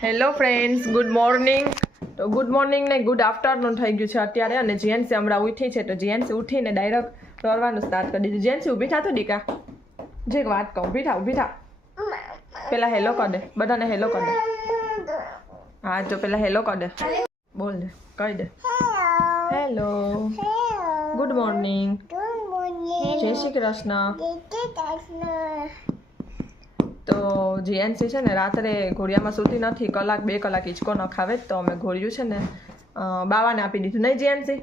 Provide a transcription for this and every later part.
Hello friends, good morning. તો good morning ને good afternoon થઈ ગયું છે અત્યારે. અને જીએનસી હમણાં ઉઠી છે, તો જીએનસી ઉઠીને ડાયરેક્ટ દોડવાનું સ્ટાર્ટ કરી દીધું. જીએનસી ઊભી થા તો દીકા, જે વાત કહું, ઊભી થા, ઊભી થા. પેલા હેલો કર દે, બધાને હેલો કર દે. હા, તો પેલા હેલો કર દે, બોલ દે, કહી દે હેલો, ગુડ મોર્નિંગ, જય શ્રી કૃષ્ણ. તો જીએનસી છે ને રાત્રે ઘોડિયામાં સૂતી નથી, 1-2 કલાક હિંચકો ન ખાવે, તો અમે ઘોડિયું છે ને બાવાને આપી દીધું. નહીં જીએનસી?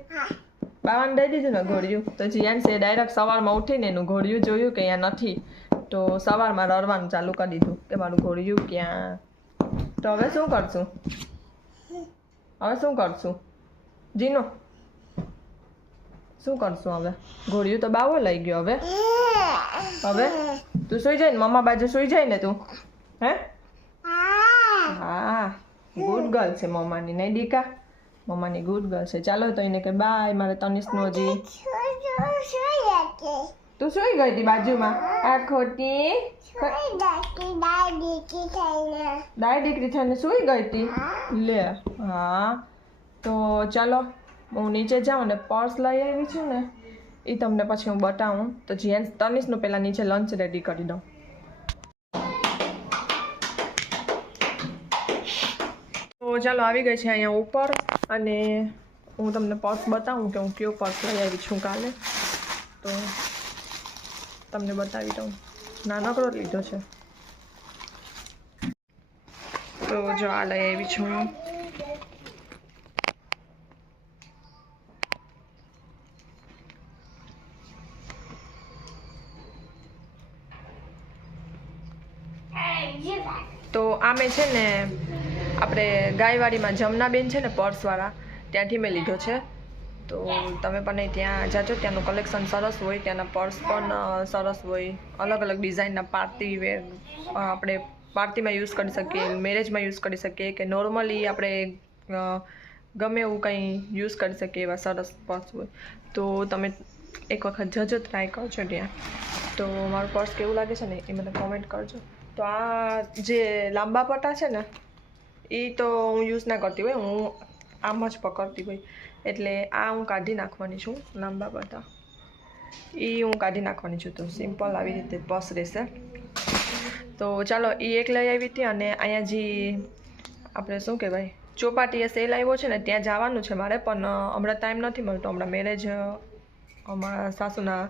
બાવાને દઈ દીધું ને ઘોડિયું. તો જીએનસી ડાયરેક્ટ સવારમાં ઉઠીને એનું ઘોડિયું જોયું કે અહીંયા નથી, તો સવારમાં રડવાનું ચાલુ કરી દીધું કે મારું ઘોડિયું ક્યાં. તો હવે શું કરશું? હવે શું કરશું જીનો? શું કરશું હવે? ઘોડિયું તો બાવો લઈ ગયો. હવે તું સુઈ જાય ને, મમ્મા બાજુ સુઈ જાય ને તું. હે? હા, ગુડ ગર્લ છે મમ્માની. નહીં દીકા? મમ્માની ગુડ ગર્લ છે. ચાલો તો એને કે બાય. મારે તનિષનું હજી તું સુઈ ગઈ હતી બાજુમાં. આ ખોટી દાઈ દીકરી થઈને સુઈ ગઈ હતી. લે, હા. તો ચાલો હું નીચે જાઉં ને પર્સ લઈ આવી છું ને, એ તમને પછી હું બતાવું. તો જીએન તનિષનું પહેલાં નીચે લંચ રેડી કરી દઉં. તો ચાલો આવી ગઈ છે અહીંયા ઉપર, અને હું તમને પર્સ બતાવું કે હું કયો પર્સ લઈ આવી છું કાલે. તો તમને બતાવી દઉં. નાનકડો લીધો છે. તો જો આ લઈ આવી છું. તો આમે છે ને આપણે ગાયવાડીમાં જમનાબેન છે ને પર્સવાળા, ત્યાંથી મેં લીધો છે. તો તમે પણ ત્યાં જાજો, ત્યાંનું કલેક્શન સરસ હોય, ત્યાંના પર્સ પણ સરસ હોય. અલગ અલગ ડિઝાઇનના પાર્ટી વેર આપણે પાર્ટીમાં યુઝ કરી શકીએ, મેરેજમાં યુઝ કરી શકીએ, કે નોર્મલી આપણે ગમે એવું કંઈ યુઝ કરી શકીએ એવા સરસ પર્સ હોય. તો તમે એક વખત જજો, ટ્રાય કરજો ત્યાં. તો મારું પર્સ કેવું લાગે છે ને એ મને કોમેન્ટ કરજો. તો આ જે લાંબા પટ્ટા છે ને એ તો હું યુઝ ના કરતી હોય, હું આમ જ પકડતી હોય. એટલે આ હું કાઢી નાખવાની છું. લાંબા પટ્ટા એ હું કાઢી નાખવાની છું. તો સિમ્પલ આવી રીતે પર્સ રહેશે. તો ચાલો એ એક લઈ આવી હતી. અને અહીંયા જે આપણે શું કહેવાય ચોપાટીએ સેલ આવ્યો છે ને, ત્યાં જવાનું છે મારે, પણ હમણાં ટાઈમ નથી મળતો. હમણાં મેરેજ, અમારા સાસુના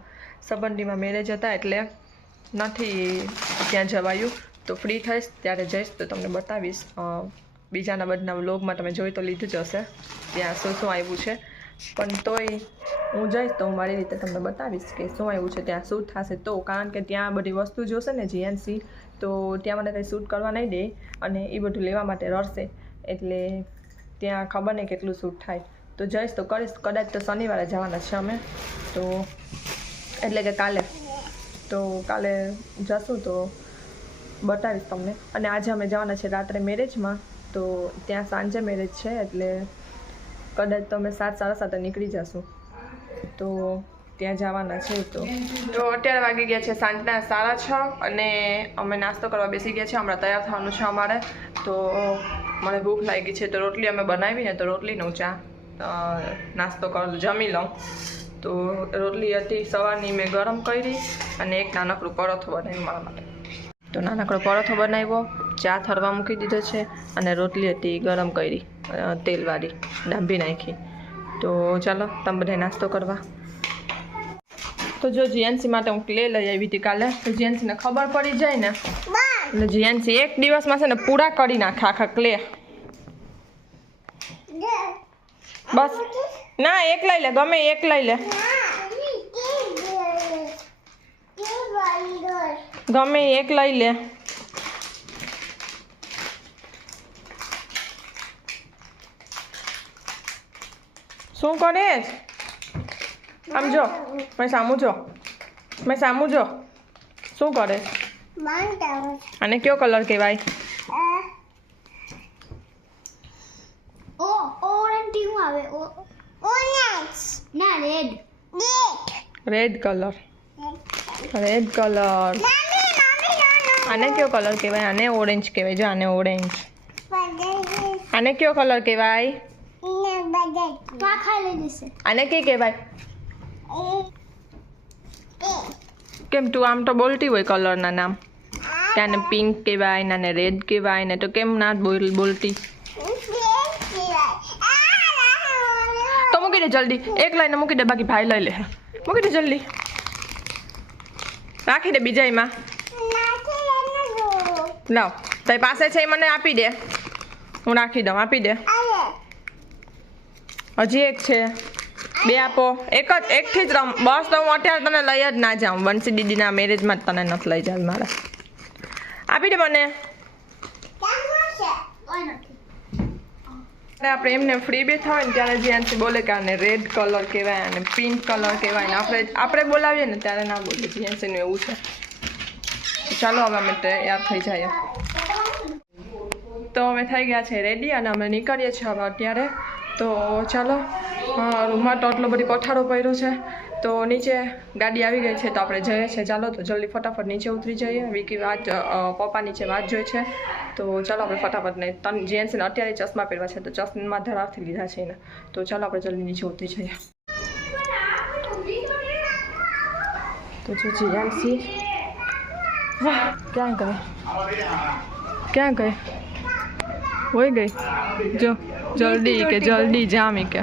સંબંધીમાં મેરેજ હતા, એટલે નથી ત્યાં જવાયું. તો ફ્રી થઈશ ત્યારે જઈશ તો તમને બતાવીશ. બીજાના બધાના વ્લોગમાં તમે જોઈ તો લીધું જ હશે ત્યાં શું શું આવ્યું છે, પણ તોય હું જઈશ તો હું મારી રીતે તમને બતાવીશ કે શું આવ્યું છે, ત્યાં શૂટ થશે તો. કારણ કે ત્યાં બધી વસ્તુ જોશે ને જીએનસી, તો ત્યાં મને કંઈ શૂટ કરવા નહીં દે, અને એ બધું લેવા માટે રડશે. એટલે ત્યાં ખબર નહીં કેટલું શૂટ થાય. તો જઈશ તો કરીશ. કદાચ તો શનિવારે જવાના છે અમે, તો એટલે કે કાલે. તો કાલે જશું તો બતાવીશ તમને. અને આજે અમે જવાના છે રાત્રે મેરેજમાં. તો ત્યાં સાંજે મેરેજ છે, એટલે કદાચ તો અમે 7-7:30 નીકળી જશું. તો ત્યાં જવાના છે. તો અત્યારે વાગી ગયા છે સાંજના 6:30, અને અમે નાસ્તો કરવા બેસી ગયા છે. હમણાં તૈયાર થવાનું છે અમારે. તો મને ભૂખ લાગી છે, તો રોટલી અમે બનાવીને તો રોટલીનું ચા નાસ્તો જમી લઉં. તો રોટલી હતી સવારની, મેં ગરમ કરી, અને એક નાનકડું પરોઠો બનાવ્યું મારા માટે. તો નાનકડો પરોઠો બનાવ્યો, ચા થરવા મૂકી દીધો છે, અને રોટલી હતી ગરમ કરી, તેલવાળી ડાંભી નાખી. તો ચાલો તમે બધા નાસ્તો કરવા. તો જો જીએનસી માટે હું ક્લે લઈ આવી હતી કાલે. તો જીએનસીને ખબર પડી જાય ને, એટલે જીએનસી એક દિવસમાં છે ને પૂરા કરી નાખે આખા ક્લે. બસ ના, એક લઈ લે, ગમે એક લઈ લે, ગમે એક લઈ લે. શું કરે? આમ જો, મેં સામું જો, મેં સામું જો, શું કરે? આને કયો કલર કહેવાય? Red colour. Red colour. આને કયો કલર કહેવાય? આને ઓરેન્જ કહેવાય. જો આને ઓરેન્જ. આને કયો કલર કહેવાય? આને કઈ કહેવાય? કેમ તું આમ તો બોલતી હોય કલરના નામ, ત્યાંને પિંક કહેવાય, નાને રેડ કહેવાય, ને તો કેમ ના બોલતી? તો મૂકી દે જલ્દી, એક લઈને મૂકી દે, બાકી ભાઈ લઈ લે. મૂકી દે જલ્દી, રાખી દે બીજા એમાં. લાવ, તારી પાસે છે એ મને આપી દે, હું રાખી દઉં. આપી દે. હજી એક છે, બે આપો. એકથી જ રમ. બસ તો હું અત્યારે તને લઈ જ ના જાઉં, બંસી દીદીના મેરેજમાં જ તને નથી લઈ જાઉં મારા. આપી દે મને. આપણે એમને ફ્રી બેઠા હોય ને ત્યારે જ્યાંથી બોલે કે આને રેડ કલર કહેવાય, અને પિંક કલર કહેવાય, ને આપણે બોલાવીએ ને ત્યારે ના બોલે. જ્યાંથી એવું છે. ચાલો હવે અમે તૈયાર થઈ જઈએ. તો અમે થઈ ગયા છે રેડી, અને અમે નીકળીએ છીએ હવે અત્યારે. તો ચાલો, રૂમમાં તો આટલો બધી પથારો પડ્યો છે, તો નીચે ગાડી આવી ગઈ છે, તો આપણે જઈએ છીએ. ચાલો તો જલ્દી ફટાફટ નીચે ઉતરી જઈએ. વિકી પપ્પા નીચે વાત જોઈ છે, તો ચાલો આપણે ફટાફટ ને જેન્ટ્સને અત્યારે ચશ્મા પહેરવા છે, તો ચશ્મા ધરાવથી લીધા છે એને. તો ચાલો આપણે જલ્દી નીચે ઉતરી જઈએ. તો જો જેન્ટ્સી વાહ, ક્યાં ગઈ? ક્યાં ગઈ? હોય ગઈ. જો જલ્દી કે જલ્દી જામી કે.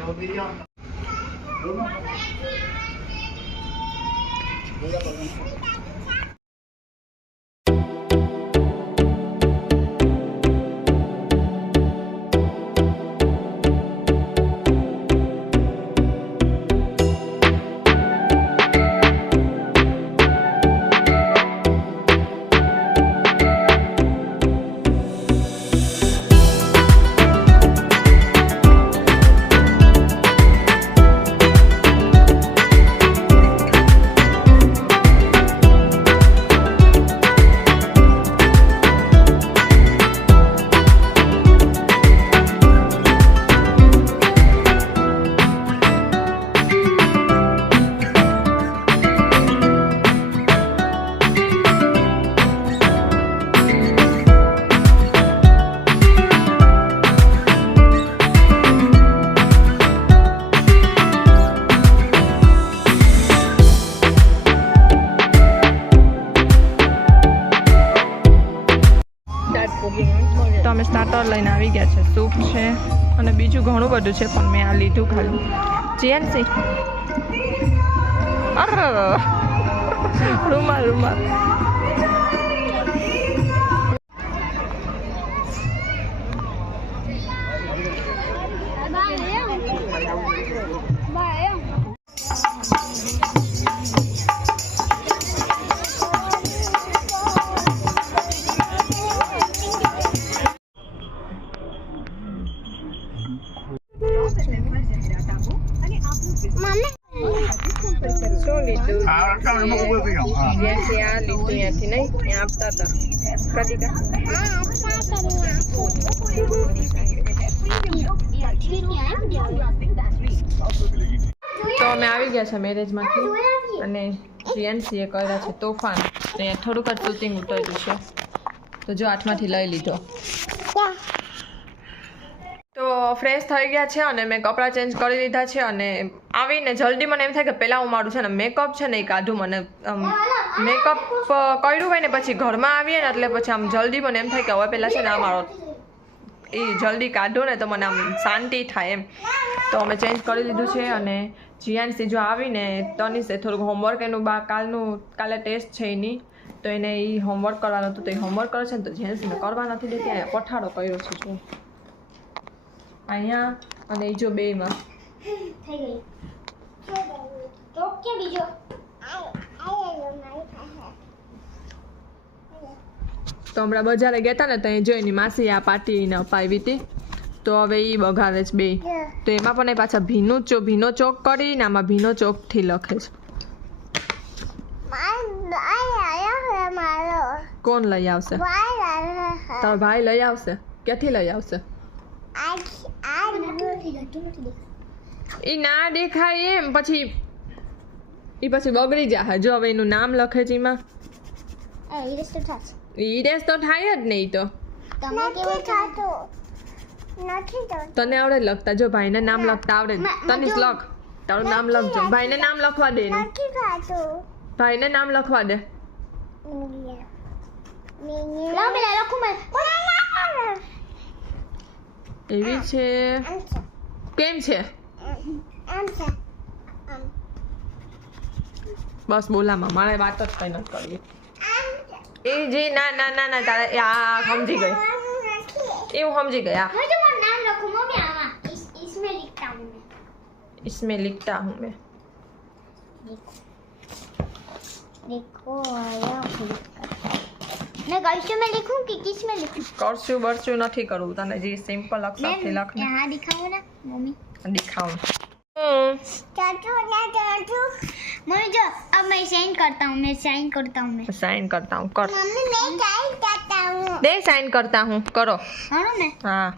તો અમે સ્ટાર્ટર લઈને આવી ગયા છે. સૂપ છે અને બીજું ઘણું બધું છે, પણ મેં આ લીધું ખાલી. જીએનસી રૂમાલ રૂમાલ. શું લીધું? જ્યાંથી આ લીધું ત્યાંથી નહીં, ત્યાં આપતા હતા. કદી તો અમે આવી ગયા છે મેરેજમાંથી, અને જીએનસીએ કર્યા છે તોફાન. અહીંયા થોડુંક જ શૂટિંગ ઉતર્યું છે, તો જો હાથમાંથી લઈ લીધો. તો ફ્રેશ થઈ ગયા છે, અને મેં કપડાં ચેન્જ કરી લીધા છે, અને આવીને જલ્દી મને એમ થાય કે પહેલાં હું મારું છે ને મેકઅપ છે ને એ કાઢું. મને મેકઅપ કર્યું હોય ને પછી ઘરમાં આવીએ ને એટલે પછી આમ જલ્દી મને એમ થાય કે હવે પહેલાં છે ને આ મારો એ જલ્દી કાઢું ને તો મને આમ શાંતિ થાય એમ. તો અમે ચેન્જ કરી લીધું છે, અને જીયાનસી જો આવીને તનિષે થોડુંક હોમવર્ક એનું કાલે ટેસ્ટ છે એની, તો એને એ હોમવર્ક કરવાનું હતું, તો એ હોમવર્ક કરે છે ને, તો જીયાનસીને કરવા નથી દેતી. અહીંયા પઠારો કર્યો છે જો અહીંયા, અને એ જો બેમાં થઈ ગઈ. તો કે બીજો તો હમણાં બજારે ગયા હતા ને, તો એ જોઈને માસી આ પાટીને અપાવી હતી, તો હવે એ બગાડે છે બે. તો એમાં પણ એ પાછા ભીનો ચોક કરીને આમાં ભીનો ચોકથી લખે છે. કોણ લઈ આવશે? તારો ભાઈ લઈ આવશે. ક્યાંથી લઈ આવશે? એ ના દેખાય એમ, પછી બગડી જાય. જો હવે એનું નામ લખે છે એમાં, ઈરેસ તો થાય જ નહીં. તો નથી તો તને આવડે લખતા? જો ભાઈને નામ લખતા આવડે જ. તનિષ લખ, તારું નામ લખજો. ભાઈને નામ લખવા દે એનું. નથી ખાતું ભાઈને નામ લખવા દે. લો બેટા લખું મેં એવી છે. કેમ છે? બસ બોલામાં મારે વાત જ કઈ નથી કરવી. એ જે ના ના ના ના તારે આ સમજી ગઈ, એ હું સમજી ગઈ. આ मुझे वो नाम रखूं मम्मी आवा इसमें लिखता हूं मैं इसमें लिखता हूँ मैं. देखो आया मैं गर्ल्स में लिखूं कि किस में लिखूं કરશું બરશું નથી કરવું, તને જે સિમ્પલ અક્ષરથી લખ ને यहाँ दिखाऊं ना मम्मी દેખાવું. चाचू ना चाचू मम्मी जो अब मैं साइन करता हूँ मैं સાઇન કરતા હું. કર मम्मी मैं साइन करता हूँ દે સાઇન કરતા હું. કરો. हाँ ना હા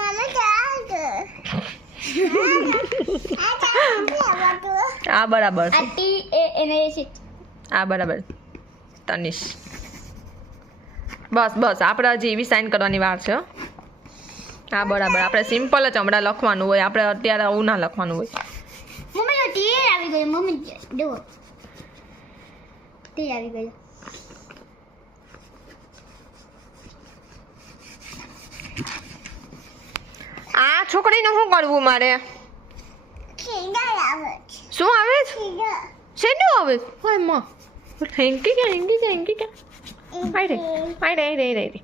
मम्मी चाचू આ બરાબર છે. टी ए से આ બરાબર. તનિષ બસ બસ આપણે હજી એવી સાઇન કરવાની વાર છે હો. હા બરાબર. આપણે સિમ્પલ જ હમણાં લખવાનું હોય, આપણે અત્યારે આવું ના લખવાનું હોય. मम्मी जो टी આવી ગઈ મમ્મી જો ટી આવી ગઈ આ છોકરીનું શું કરવું મારે? શું આવે છે? શેનું આવે છે? હાય માં હેંકી કે હેંકી કે હેંકી કે આઈ રે આઈ રે આઈ રે આઈ રે.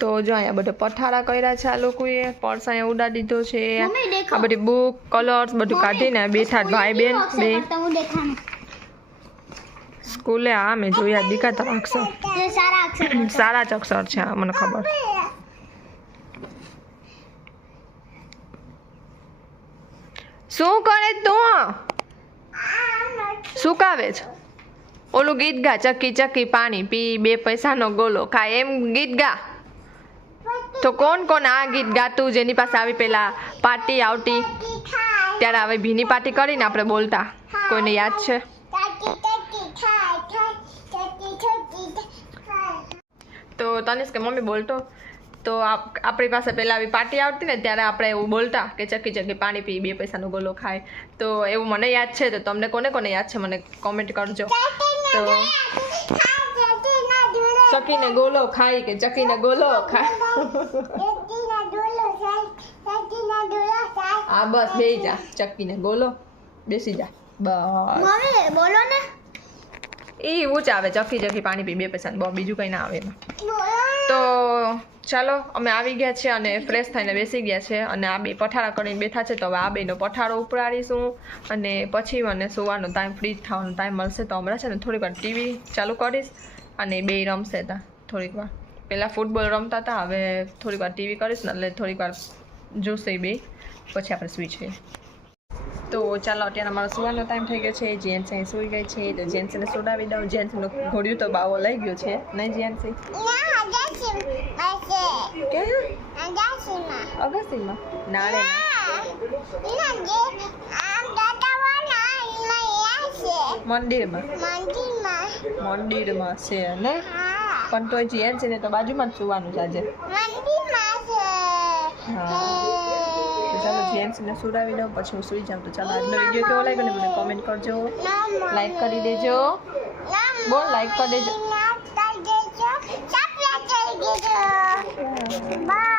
તો જો અહીંયા બધે પથારા કર્યા છે આ લોકોએ. પર્સ અહીંયા ઉડાડી દીધો છે. મમ્મી દેખો. આ બધી બુક કલર્સ બધું કાઢીને બેઠા ભાઈ બેન બે હું દેખાનું સ્કૂલે. આ મેં જોયા દેખાતા અક્ષર, ये सारा अक्षर સારા જ અક્ષર છે આ મને ખબર. શું કરે તું? શું કાવે છે? ઓલું ગીત ગા, ચક્કી ચક્કી પાણી પી 2 પૈસાનો ગોલો ખાય, એમ ગીત ગા. તો કોણ કોણ આ ગીત ગાતું જેની પાસે આવી પેલા પાર્ટી આવતી ત્યારે હવે ભીની પાર્ટી કરીને આપણે બોલતા? કોઈને યાદ છે? તો તનિષ કે મમ્મી બોલતો તો આપણી પાસે પહેલાં આવી પાર્ટી આવતી ને ત્યારે આપણે એવું બોલતા કે ચક્કી ચક્કી પાણી પી 2 પૈસાનો ગોલો ખાય. તો એવું મને યાદ છે. તો તમને કોને કોને યાદ છે મને કોમેન્ટ કરજો. તો ચક્કીને ગોલો ખાય કે ચક્કીને ગોલો ખાય? હા બસ બેસી જા. ચક્કીને ગોલો બેસી જા બસ. મમ્મી બોલો ને એ ઊંચ આવે ચક્કી ચક્કી પાણી પી 2 પૈસાનું, બસ બીજું કંઈ ના આવે એમાં. તો ચાલો અમે આવી ગયા છે અને ફ્રેશ થઈને બેસી ગયા છે અને આ 2 પઠારા કરીને બેઠા છે. તો હવે આ 2નો પઠારો ઉપડાડીશું અને પછી મને સુવાનો ટાઈમ, ફ્રી થવાનો ટાઈમ મળશે તો હમણાં છે ને થોડીક વાર ટીવી ચાલુ કરીશ અને 2 રમશે હતા થોડીક વાર. પહેલાં ફૂટબોલ રમતા હતા, હવે થોડીક વાર ટીવી કરીશ ને એટલે થોડીક વાર જોશે 2 પછી આપણે સુઈ જઈએ. તો ચાલો અત્યારે અમારો સુવાનો ટાઈમ થઈ ગયો છે. જેન્ટ્સ અહીં સુઈ ગઈ છે તો જેન્ટ્સને સુડાવી દઉં. જેન્ટ્સનું ઘોડિયું તો બાવો લઈ ગયો છે નહીં જેન્ટ્સી? અગસ્તીમાં નાળે મંદિરમાં છે ને પણ તો જેન્ટ્સ ને તો બાજુમાં જ સુવાનું છે આજે. હા તો ચાલો જેન્ટ્સને સુડાવી દઉં પછી હું સુઈ જાઉં. તો ચાલો આજનો વિડીયો કેવો લાગ્યો ને મને કોમેન્ટ કરજો, લાઈક કરી દેજો. બોલ લાઈક કરી દેજો. Bye.